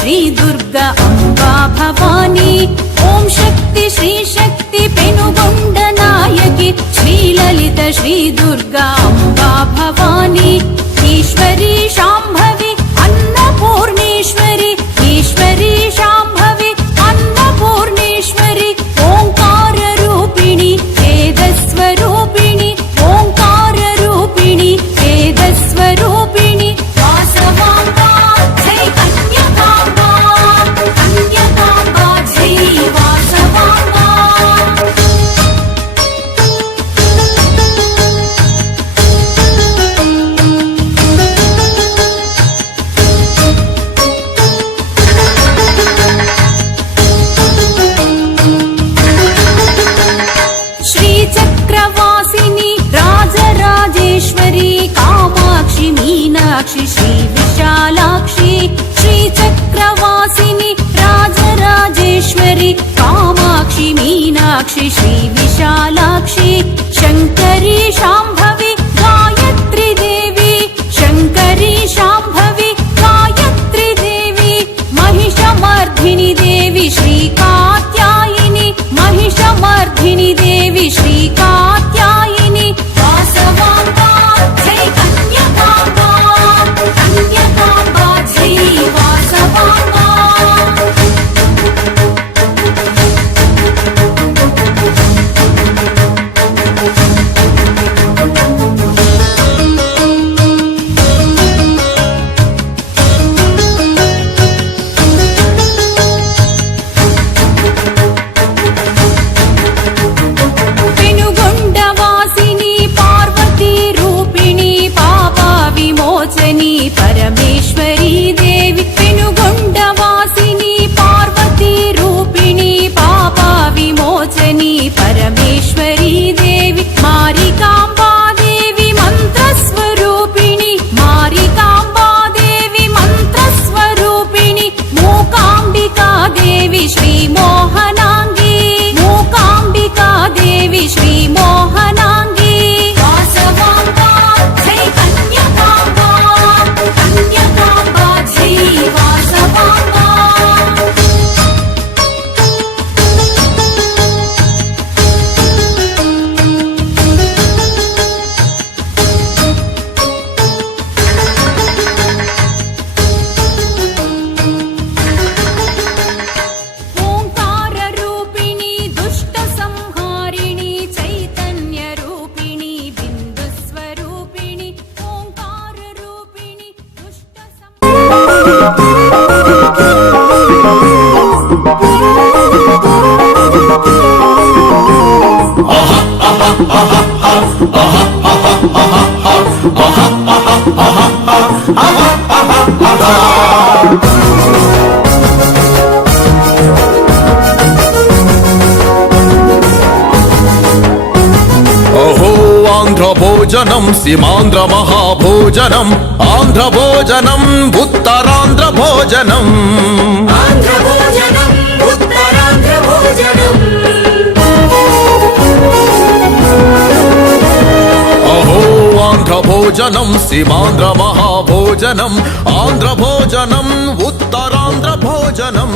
श्री दुर्गा अम्बा भवानी ओम शक्ति श्री शक्ति पेनुगोंड नायकी श्री ललित श्री दुर्गा अम्बा भवानी ईश्वरी शाम्भवी अन्नपूर्णेश्वरी ईश्वरी शाम्भवी अन्नपूर्णेश्वरी ओंकार रूपिणी वेदस्वरूपिणी ओंकार रूपिणी वेदस्वरूपिणी वासवाम्बा जय कन्यकाम्बा कन्यकाम्बा जय वासवाम्बा श्रीचक्रवासिनी राजराजेश्वरी कामाक्षि मीनाक्षि श्री विशालाक्षी श्रीचक्रवासिनी राजराजेश्वरी कामाक्षि मीनाक्षि श्री विशालाक्षी शंकरी शाम्भवी गायत्री देवी शंकरी शाम्भवी गायत्री देवी महिषमर्धिनी देवी श्री कात्यायिनी महिषमर्धिनी देवी श्री कात्यायिनी वासवाम्बा जय कन्यकाम्बा कन्यकाम्बा जय वासवाम्बा पेनुगोंडवासिनी पार्वती रूपिणी पापा विमोचनी परमेश्वरी देवी पेनुगोंडवासिनी पार्वती रूपिणी पापा विमोचनी परमेश्वरी देवी मारिकाम्बा देवी मन्त्रस्वरूपिणी मारिकाम्बा देवी मन्त्रस्वरूपिणी मूकाम्बिका देवी श्री मोहनांगी मूकाम्बिका देवी श्री मोहनांगी वासवाम्बा जय कन्यकाम्बा कन्यकाम्बा जय वासवाम्बा ओंकार रूपिणी दुष्ट संहारिणी चैतन्य रूपिणी बिंदु स्वरूपिणी ओंकार रूपिणी दुष्ट अहो आंध्र भोजनं सीमांध्र महाभोजनं आंध्र भोजनं उत्तरांध्र भोजनं आंध्र भोजनम् उत्तरांध्र भोजनम् अहो आंध्र भोजनं सीमांध्र महाभोजनं आंध्र भोजनं उत्तरांध्र भोजनं